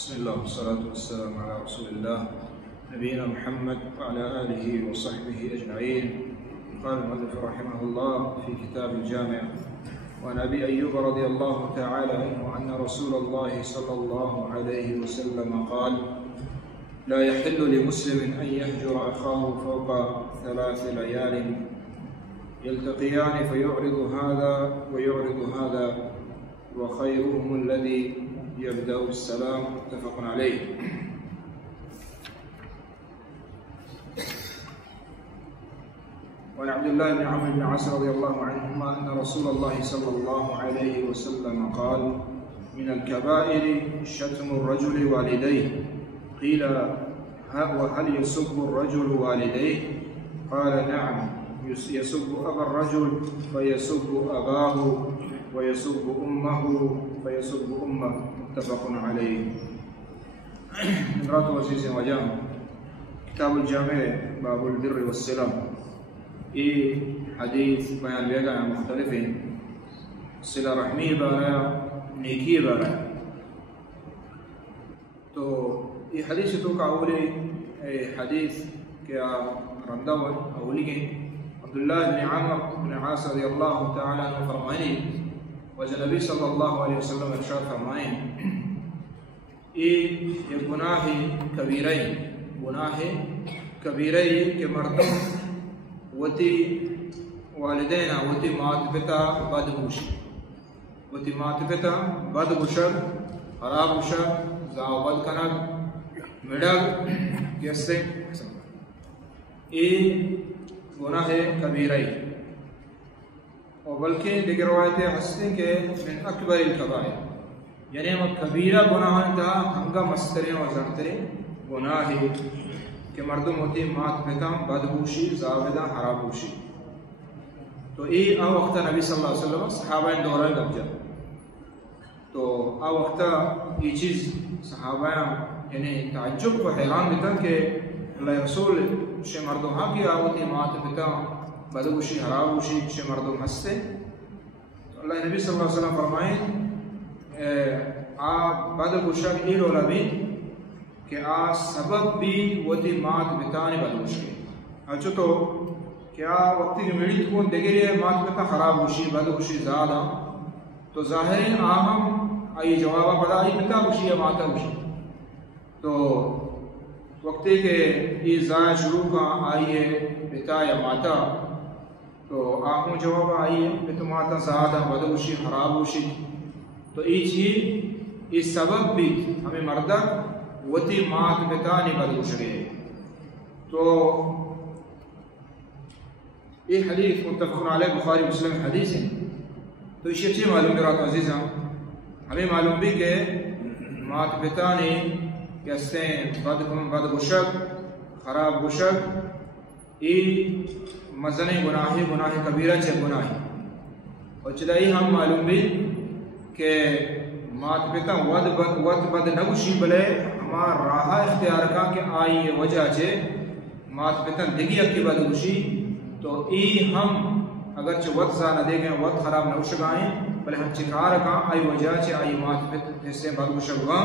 بسم الله والصلاة والسلام على رسول الله نبينا محمد وعلى آله وصحبه أجمعين. قال المؤلف رحمه الله في كتاب الجامع: وعن أبي أيوب رضي الله تعالى عنه أن رسول الله صلى الله عليه وسلم قال: لا يحل لمسلم أن يهجر أخاه فوق 3 ليال يلتقيان فيعرض هذا ويعرض هذا وخيرهم الذي يبدأ بالسلام. متفق عليه. وعن عبد الله بن عمرو بن العاص رضي الله عنهما أن رسول الله صلى الله عليه وسلم قال: من الكبائر شتم الرجل والديه. قيل: وهل يسب الرجل والديه؟ قال: نعم، يسب أبا الرجل فيسب أباه ويسب أمه فيسب أمه. متفق عليه. امرأة عزيز وجام کتاب الجامع باب البر والصلہ یہ حدیث بیان لے گا مختلف ہیں. صلہ رحمی بارہ نیکی بارہ تو یہ حدیث تو کا اولی حدیث کیا رنداون اولی ہیں. عبداللہ بن عمرو بن العاص رضی اللہ تعالیٰ عنہ فرمائیں وجہ نبی صلی اللہ علیہ وسلم ارشاد فرمائیں یہ گناہ کبیرہ کہ مردم وتی والدین وتی مات پتا بد بوشد خراب بوشد زاو بد کنگ مڈگ کیسے یہ گناہ کبیرہ اور بلکہ دیگر روایتیں ہستے کہ من اکبر الکبائر یعنی ہم کبیرہ گناہ تھا ہنگا مسترین و زرترین گناہ کہ مردم ہوتی مات پتا بدبوشی زاودہ حرابوشی. تو یہ وقت نبی صلی اللہ علیہ وسلم صحابہ دورہ لگ جا تو وقت یہ چیز صحابہ یعنی تعجب و حیران دیتا کہ اللہ رسول شے مردم ہاں کی آوتی مات پتا بدبوشی حرابوشی شے مردم ہستے. تو اللہ نبی صلی اللہ علیہ وسلم فرمائیں بدبوشک ایل علمی کہ سبب بھی وتی مات بتانے بدبوش کے اچھو تو کیا وقتی کی میڑی تکون دیگری مات بتا حرابوشی بدبوشی زیادہ تو ظاہرین آہم آئی جوابہ پڑا آئی بتا بوشی یا ماتا بوشی. تو وقتی کہ یہ زائر شروع کا آئیے بتا یا ماتا تو آہم جواب آئیے بتا ماتا زیادہ بدبوشی حرابوشی. تو یہ چیز یہ سبب بھی ہمیں مردہ وتی مات بتانی بدبوش گئے. تو یہ حدیث متفق علیہ بخاری مسلم حدیث ہے. تو اس اچھی معلوم کرات عزیزاں ہمیں معلوم بھی کہ مات بتانی کیسے بدبوشک خراب بوشک یہ مزن گناہ کبیرہ چھ گناہ. اور چلائی ہم معلوم بھی کہ مات پتا ود بد نگوشی بلے ہمار راہ اختیار کا کہ آئی وجہ چھے مات پتا دگی اکی بد گوشی. تو ای ہم اگرچہ ود زانہ دے گئے ود خراب نوشگائیں بلے ہم چکار کا آئی وجہ چھے آئی مات پتا حصے بد گوشگاں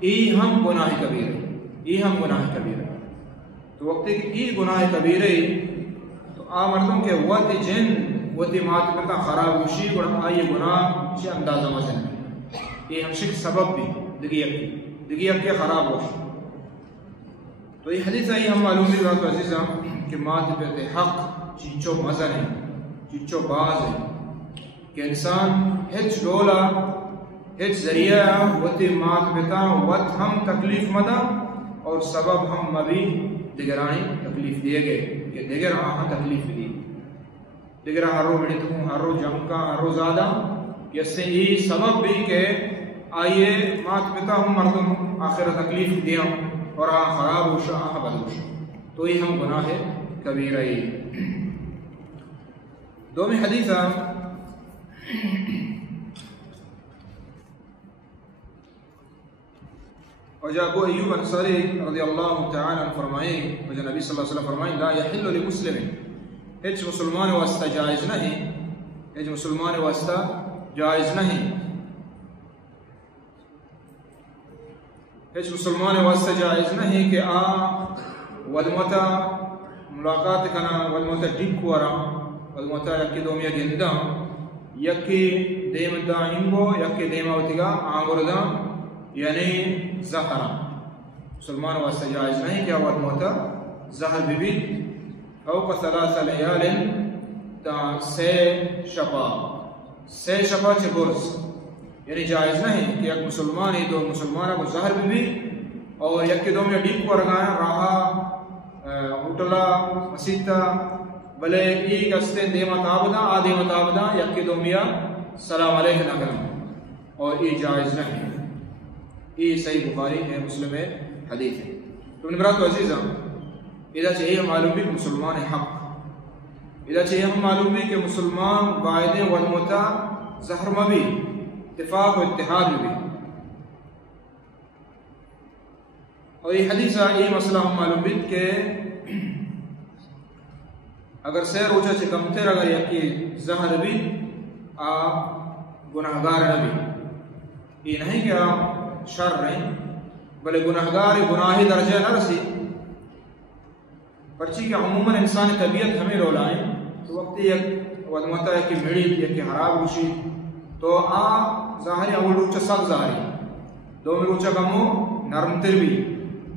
ای ہم گناہ کبیر ہے. تو وقت کہ ای گناہ کبیر ہے تو مردم کے ود جن وتی مات پتا خراب گوشی اور آئی گناہ چھ اندازہ مزن ہے. یہ ہمشک سبب بھی دگی اکی خراب ہوشی. تو یہ حدیث آئی ہم معلوم بھی بات عزیزاں کہ مات پتا حق چیچو مزن ہے چیچو باز ہے کہ انسان ہچ ڈولا ہچ ذریعہ وتی مات پتا وط ہم تکلیف مدا اور سبب ہم مبی دگرانی تکلیف دیے گئے کہ دگر آہاں تکلیف دی دگر ہر رو بڑی تکوں ہر رو جنگ کا ہر رو زیادہ اس سے یہ سبب بھی کہ آئیے مات پتا ہم مردم آخر تکلیف دیا اور خراب ہوشا بد ہوشا. تو یہ ہم گناہ کبیرہ ہی. دومی حدیثہ وجہ ابو ایوب انصاری رضی اللہ تعالیٰ فرمائیں وجہ نبی صلی اللہ علیہ وسلم فرمائیں لا یحل لمسلم ہیچ مسلمان واسطہ جائز نہیں ہیچ مسلمان واسطہ جائز نہیں ہیچ مسلمان واسطہ جائز نہیں کہ آ ولمتا ملاقات کنا ولمتا ڈک ورا ولمتا یکی دومیا گندا یکی دیم دا انگو یکی دیم اوتگا آنگوردا یعنی زہرا مسلمان واسطہ جائز نہیں کہ ولمتا زہر بھی او کا ثلاث لیال تا سے شپا چھ برس یعنی جائز نہیں کہ ایک مسلمانی دو مسلمانہ کو زہر بھی اور یک دو میں ڈیپ کو رگایا راہا اٹھلا مسیطہ بلے ایک استے دیما تابدہ آدیما تابدہ یک دو میں سلام علیکہ نگرم اور ای جائز نہیں ای صحیح بخاری ہے مسلم حدیث ہے. تو من برات و عزیزہ ادھا چاہیے ہم معلوم بھی کہ مسلمان حق ادھا چاہیے ہم معلوم بھی کہ مسلمان قائد والمتا زہر مبی اتفاق و اتحاد بھی اور یہ حدیثہ یہ مسئلہ ہم معلوم بھی کہ اگر سیر روچہ چکمتر اگر یکی زہر بھی آپ گناہگار نبی یہ نہیں کہ آپ شر رہیں بلے گناہگار گناہی درجہ نہ رسی پرچی کہ عموماً انسان طبیعت ہمیں رولائیں تو وقت یک ودمتا یکی مڑی یکی حراب ہوشی تو ظاہری اول روچہ سخت ظاہری دو میں روچہ کمو نرم تر بھی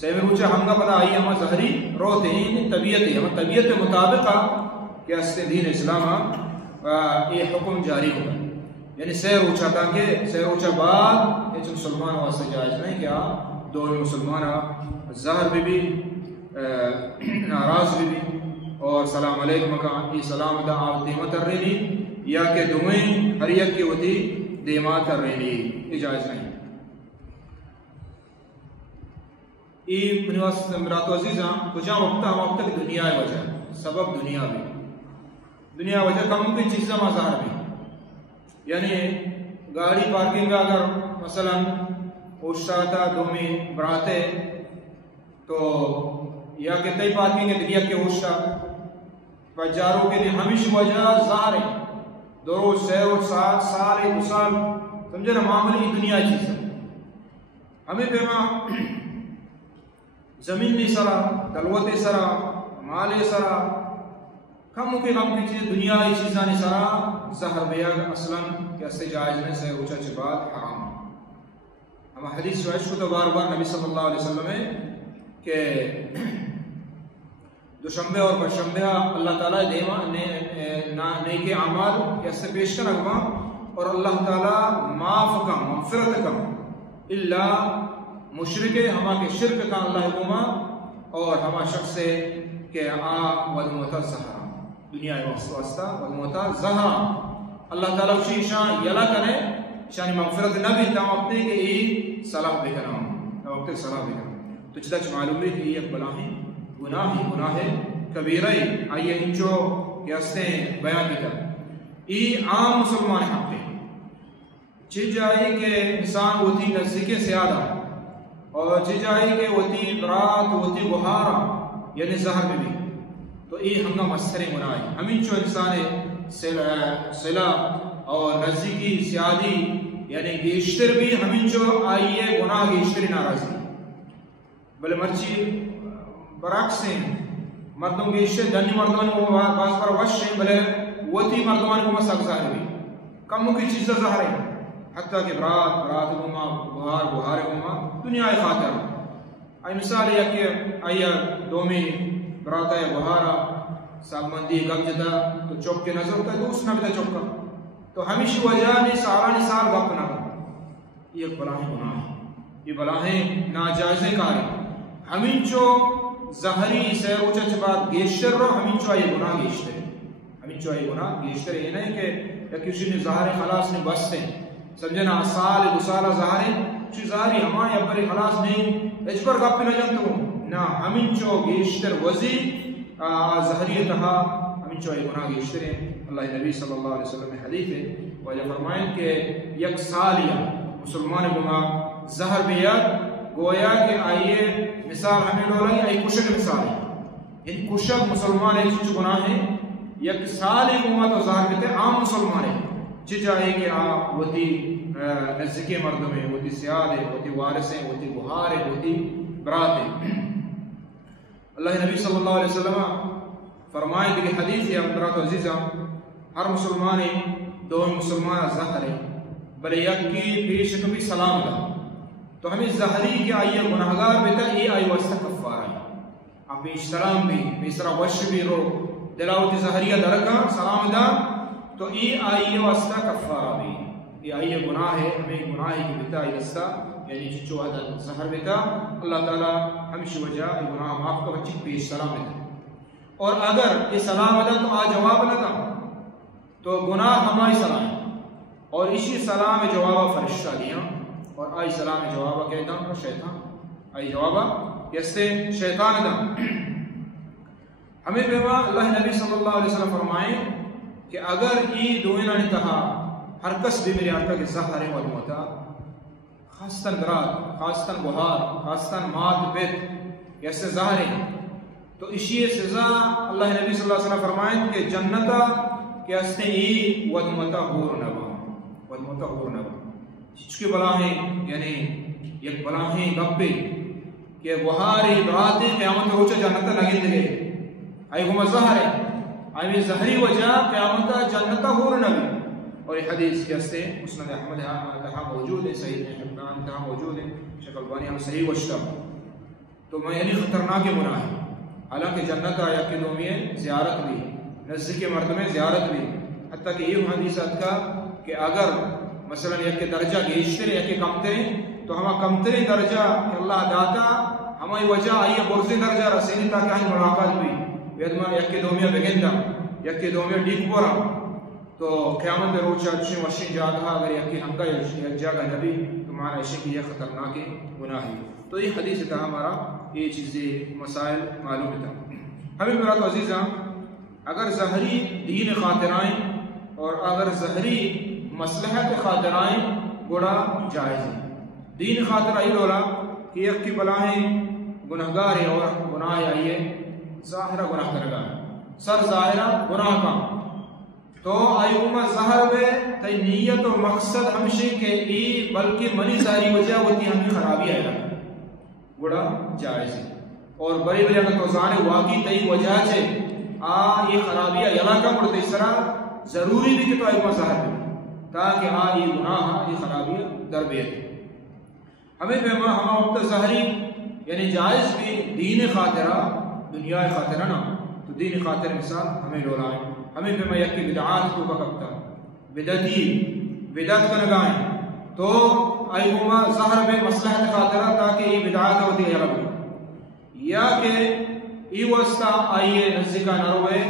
سیمی روچہ ہم کا پتا آئی ہمیں ظاہری روتے ہیں طبیعت ہمیں طبیعت مطابقہ کہ اس سے دین اسلام یہ حکم جاری ہوگا یعنی سیر روچہ تاکہ سیر روچہ بعد یہ مسلمان واسطہ جائز نہیں کیا دو مسلمان ظاہر بھی ناراض بھی اور سلام علیکم کا یہ سلام دا آپ دیمہ تر رہی یا کہ دوئیں ہر یک کی ہوتی دیمہ تر رہی اجازت نہیں. یہ مرات عزیزاں کجا وقتا ہم وقتا کہ دنیا وجہ سبب دنیا بھی دنیا وجہ کم کی چیزیں مظاہر بھی یعنی گاڑی پارکنگ اگر مثلا اوشتا دومی براتے تو یا کہ تی پارکنگ دنیا کے اوشتا بجاروں کے لیے ہمیشہ وجہ ظاہر ہے دو روز سہ روز سال دو سال سمجھے نا معاملی دنیا چیز ہے ہمیں پیما زمین نہیں سرا دلوت سرا مال سرا کم کے کم کی چیز دنیا ہی چیزاں نہیں سرا زہر بیگ اصلا کہ اس سے جائز میں سے اوچا چباد حرام ہم حدیث سوائش کو تو بار بار نبی صلی اللہ علیہ وسلم ہے کہ دوشنبے اور پرشنبے اللہ تعالیٰ دیما نیک اعمال کے اس سے پیش کر اگما اور اللہ تعالیٰ معاف کم مغفرت کم اللہ مشرک ہما کے شرک کا اللہ حکومہ اور ہما شخص سے کہ ودموتا زہرا دنیا واسطہ ودموتا زہرا اللہ تعالیٰ اسی شان یلا کرے شان مغفرت نہ بھی تم اپنے کے ای صلاح بکنا وقت صلاح بکنا تو جدا چھ معلوم ہے کہ یہ بلاہیں گناہ کبیرہ آئیے انچو یاستے بیان کر ای عام مسلمان حق ہے چھ جائے کہ انسان ہوتی نزدیک سیادہ اور چھ جائے کہ ہوتی برات ہوتی بہارا یعنی زہر بھی تو ای ہمگا مستر گناہ ہے ہمیں چو انسان صلح اور نزدیکی سیادی یعنی گیشتر بھی ہمیں چو آئیے گناہ گیشتری ناراضی بلے مرچی برعکس ہیں مردوں کے عشق دنی مردمان کو باز پر وش ہیں بلے وطی مردمان کو مساق ظاہر بھی کموں کی چیزیں ظاہر ہیں حتیٰ کہ برات گما بہار گما دنیا خاطر آئی مثال ہے کہ آئیا دومی برات ہے بہارا ساب مندی گم جدا تو چوک کے نظر ہوتا ہے تو اس نہ بھی چوکا تو ہمیشہ وجہ نے سالانی سال گپ نہ یہ بلاہیں گناہ ہے یہ بلاہیں ناجائزیں کاری ہمیں چو ظاہری سیر اوچا چباد گیشتر رو ہمیں چو آئی گناہ گیشتر ہمیں چو آئی گناہ گیشتر یہ نہیں کہ یا کسی نے ظاہر خلاص نے بستے سمجھنا سال دو سالہ ظاہر چی ظاہری ہمیں اپنے خلاص نہیں اجبر گپ نہ جانتا ہوں نا ہمیں چو گیشتر وزی ظاہری تہا ہمیں چو آئی گناہ گیشتر ہیں اللہ نبی صلی اللہ علیہ وسلم میں حدیث ہے وجہ فرمائیں کہ یک سالیہ مسلمان گناہ زہر بیاد گویا کہ آئیے مثال ہمیں لولائی آئی کشک مثال ہے ان کشک مسلمان ایک چیز گناہ ہے یک سال ایک امت و ظاہر کہتے عام مسلمان ہے چی چاہے کہ آپ وطی نزدیکی مردمیں ہوتی سیادیں ہوتی وارثیں ہوتی بہاریں ہوتی براتیں. اللہ نبی صلی اللہ علیہ وسلم فرمائے کہ حدیث ہے برات عزیزہ ہر مسلمان دو مسلمان زہر ہے بلے یک کی پیش کبھی سلام دا تو ہمیں زہری کی آئیے گناہگار بیتا یہ آئی واسطہ کفار آئی آپ پیش سلام بھی پیسرا وش بھی رو دلاوتی زہریہ درکا سلام دا تو یہ آئیے واسطہ کفار بھی یہ آئیے گناہ ہے ہمیں گناہ کی بیتا آئی رستہ یعنی چچو عدد زہر بیتا اللہ تعالیٰ ہمشی وجہ یہ گناہ معاف کا بچی پیش سلام بیتا. اور اگر یہ سلام دا تو آ جواب نہ دا تو گناہ ہماری سلام اور اسی سلام جواب فرشتہ دیا اور آئی سلام جواب کہتا ہوں شیطان آئی جواب یسے شیطان دا. ہمیں بیما اللہ نبی صلی اللہ علیہ وسلم فرمائیں کہ اگر یہ دوئنہ نے کہا ہر کس بھی میرے آقا کے زہر والموتا خاصتاً برات خاصتاً بہار خاصتاً مات بیت یسے زہر تو اسی سزا اللہ نبی صلی اللہ علیہ وسلم فرمائیں کہ جنتا کہ اس نے ای ودمتا ہور نبا چچکی بلاہیں یعنی یک بلاہیں گپے کہ وہاری براتی قیامت روچہ جنتا لگیں دے آئی ہم زہر ہے آئی زہری وجہ قیامتا جنتا ہور نبی. اور یہ حدیث کے سے مسند احمد تہا موجود ہے صحیح حبان تہا موجود ہے شیخ البانی ہم صحیح وشتہ تو میں یعنی خطرناک گناہ ہے. حالانکہ جنت آیا کہ دومی زیارت بھی نزدیک مردمے زیارت بھی حتیٰ کہ یہ حدیثات کا کہ اگر مثلا یک درجہ گیشتر یک کمترین تو ہما کمترین درجہ کہ اللہ داتا ہماری وجہ آئیے برزی درجہ رسینی تاکہ ہمیں ملاقات بھی ویدمان یک دومیہ بگندہ یک دومیہ ڈیک پورا تو قیامت روچہ چشم وشین جاگہ اگر یکی ہمکا یک جاگہ نبی تمہارا عشق یہ خطرناک گناہ ہے. تو یہ حدیث تھا ہمارا یہ چیزیں مسائل معلوم تھا. ہمیں برات عزیزہ اگر زہری دین خاطرائیں اور اگر زہری مصلحت خاطرائیں گوڑا جائز ہے. دین خاطر آئی دولا کہ یک کی بلاہیں گناہگار ہے اور گناہ آئیے ظاہرہ گناہ کرگا ہے سر ظاہرہ گناہ کا تو آئیوما زہر میں تی نیت و مقصد ہمشی کے ای بلکہ منی ظاہری وجہ ہوتی ہمیں خرابی آئے گا گوڑا جائز ہے. اور بڑی بڑی اگر توزانے واقعی تی وجہ چھے یہ خرابیہ یلا کا پڑتا اس طرح ضروری بھی کہ تو آئیوما زہر میں تاکہ یہ گناہ یہ خرابیہ دربیت ہے. ہمیں بیما ہما وقت ظاہری یعنی جائز بھی دین خاطرہ دنیا خاطرہ نا تو دین خاطر مثال ہمیں لولائیں. ہمیں بیما یکی بدعات کو بکتا بدعتی بدعت کنگائیں تو ایہما ظاہر میں مصلحت خاطرہ تاکہ یہ بدعات ہوتی ہے رب یا کہ ای وسطہ آئیے نزدیکہ نروے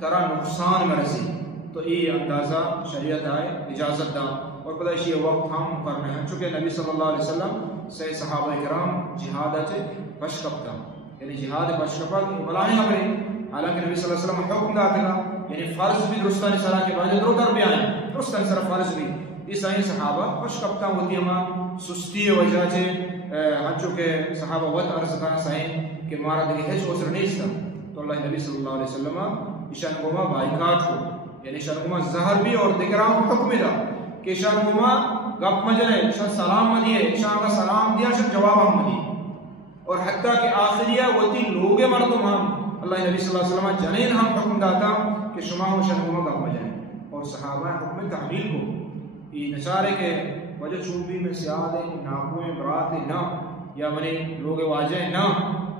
ترا نقصان مرسی تو یہ اندازہ شریعت آئے اجازت دا. اور پتہ یہ وقت ہم کرنے ہیں چونکہ نبی صلی اللہ علیہ وسلم سے صحابہ کرام جہاد اچھے بشکپتا یعنی جہاد بشکپا بلاہیں ہمیں حالانکہ نبی صلی اللہ علیہ وسلم حکم داتا گا یعنی فرض بھی درستانی صلاح کے بعد درو در بھی آئیں درستانی صلاح فرض بھی اس آئین صحابہ بشکپتا ہوتی ہما سستی وجہ چھے ہنچو کہ صحابہ وقت عرض کرنا سائیں کہ مارا دیکھے ہیچ عذر نہیں ستا تو اللہ نبی صلی اللہ علیہ وسلم اشانگوما بائیکاٹ ہو یعنی اشانگوما زہر بھی اور دکرام حکم دا کہ اشانگوما گپ مجلے اشان سلام مدیے اشان کا سلام دیا اشان جواب ہم مدی اور حتیٰ کہ آخریہ وتی لوگ مردم ہم اللہ نبی صلی اللہ علیہ وسلم جنین ہم حکم داتا کہ شما ہو اشانگوما گپ مجلے اور صحابہ حکم تحمیل کو یہ نچارے کے وجہ چوبی میں سیادیں ناکویں براتیں نہ یا منی لوگ واجہیں نہ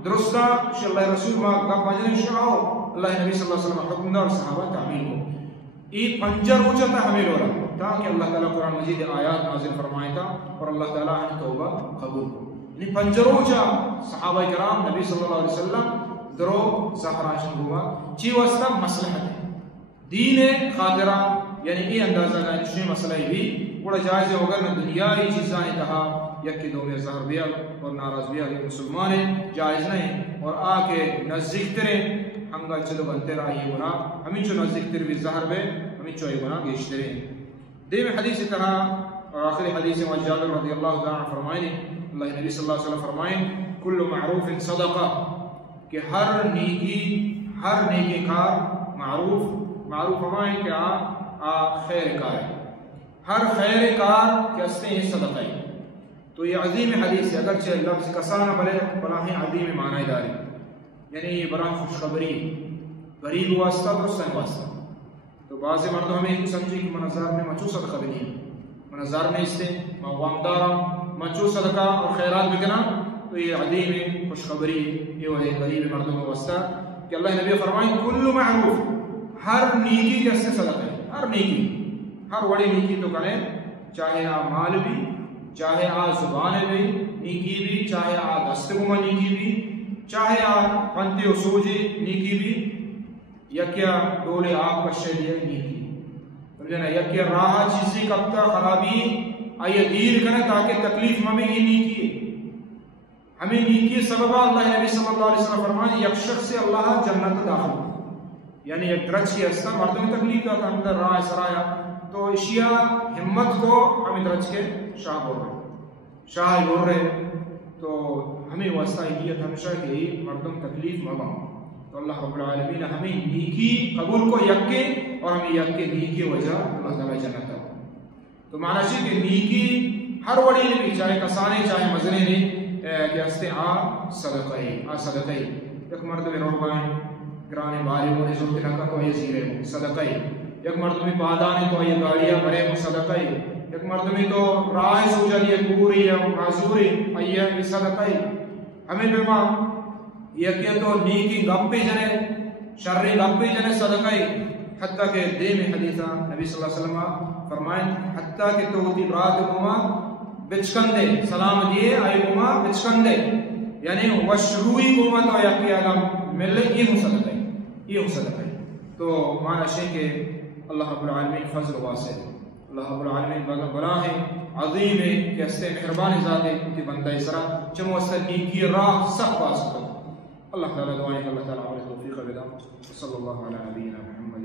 درستہ شاء اللہ رسول ماں گپ مجلے شعاو اللہ نبی صلی اللہ علیہ وسلم حکم دا اور صحابہ تحمیل کو یہ پنجر روچتا ہمیں لورا تاکہ اللہ تعالیٰ قرآن مجید آیات نازل فرمائے تھا اور اللہ تعالیٰ ہم توبہ قبول کو یعنی پنجروں جا صحابہ کرام نبی صلی اللہ علیہ وسلم درو زہراشن ہوا چی واسطہ مصلحت ہے دین خاطرہ یعنی یہ اندازہ کا چشمی مسئلہ بھی بڑا جائز ہے اگر نہ دنیا ہی چیزاں کہا یکی دو میں زہر بیا اور ناراض بیا یہ مسلمان جائز نہیں اور آ کے نزدیک ترے ہنگا چلو بنتے رہا یہ گناہ ہمیں چو نزدیک تر بھی زہر بے ہمیں چو یہ گناہ گیشترے. دیو حدیث طرح اور آخری حدیث جابر رضی اللہ عنہ فرمائیں اللہ نبی صلی اللہ علیہ وسلم فرمائیں کل معروف صدقہ کہ ہر نیکی کار معروف ہمائیں کہ خیر کار ہے ہر خیر کار کہتے ہیں صدقہ ہے. تو یہ عظیم حدیث ہے، اگرچہ لفظ کسانہ بلاہیں عظیم معنی داری، یعنی یہ بڑا خوشخبری غریب واسطہ اور سن واسطہ. تو بعض مرد ہمیں سمجھی کہ منظر میں مچو صدقہ بھی نہیں، منظر میں اس سے وامدارا مچو صدقہ اور خیرات بکنا. تو یہ عظیم خوشخبری یہ ہے غریب مردوں واسطہ کہ اللہ نبی فرمائیں کل معروف، ہر نیکی کیسے صدقہ ہے، ہر نیکی، ہر بڑی نیکی تو کریں، چاہے آپ مال بھی، چاہے آپ زبان بھی نیکی بھی، چاہے آپ دستگما نیکی بھی، چاہے آپ پنتے و سوجی نیکی بھی، یکیا ڈولے آپ کا شریعہ نیکی، یکیا راہ چیزی کبتا خرابی آئیے دیر کریں تاکہ تکلیف ہمیں یہ نیکی ہے. ہمیں نیکی سببہ اللہ نبی صلی اللہ علیہ وسلم فرمائے یک شخص سے اللہ جنت داخل، یعنی ایک درج کی استر مردوں میں تکلیف کا تھا اندر راہ سرایا. تو اشیاء ہمت کو ہمیں درج کے شاہ بول رہے، شاہ بول رہے. تو ہمیں واسطہ نیت ہمیشہ کہ مردوں تکلیف مبا. تو اللہ رب العالمین ہمیں نیکی قبول کو یکے اور ہمیں یکے نیکی وجہ اللہ تعالیٰ جنت ہے. تو معنی ہے کہ نیکی ہر وڑی بھی، چاہے کسانے چاہے مزنے نے کہ استے صدقہ صدقہ. ایک مرد میں روبائیں گرانے بارے ہونے سلطے نکا تو یہ زیرے صدقہ. ایک مرد میں پادانے تو یہ گاڑیاں بڑے صدقہ. ایک مرد میں تو راہ سوچا یہ پوری ہے معذوری یہ صدقہ. ہمیں بیما یہ کیا تو نیکی گپی جنے شرری گپی جنے صدقہ. حتیٰ کہ دے میں حدیثہ نبی صلی اللہ علیہ وسلم فرمائیں حتیٰ کہ تو ہوتی برات گما بچکندے سلام دیے آئی گما بچکندے، یعنی وشروئی گما تو یقی آدم ملے یہ ہو صدقہ، یہ ہو صدقہ. تو معنی ہے کہ اللہ رب العالمین فضل واسع، اللہ رب العالمین بڑا ہے عظیم ہے کہ اسے مہربان ذات ہے کہ بندہ اسرا چمو اسے نیکی راہ سخت واسطہ. اللہ تعالیٰ دعائیں کہ اللہ تعالیٰ علیہ توفیق بدا. صلی اللہ علیہ نبینا محمد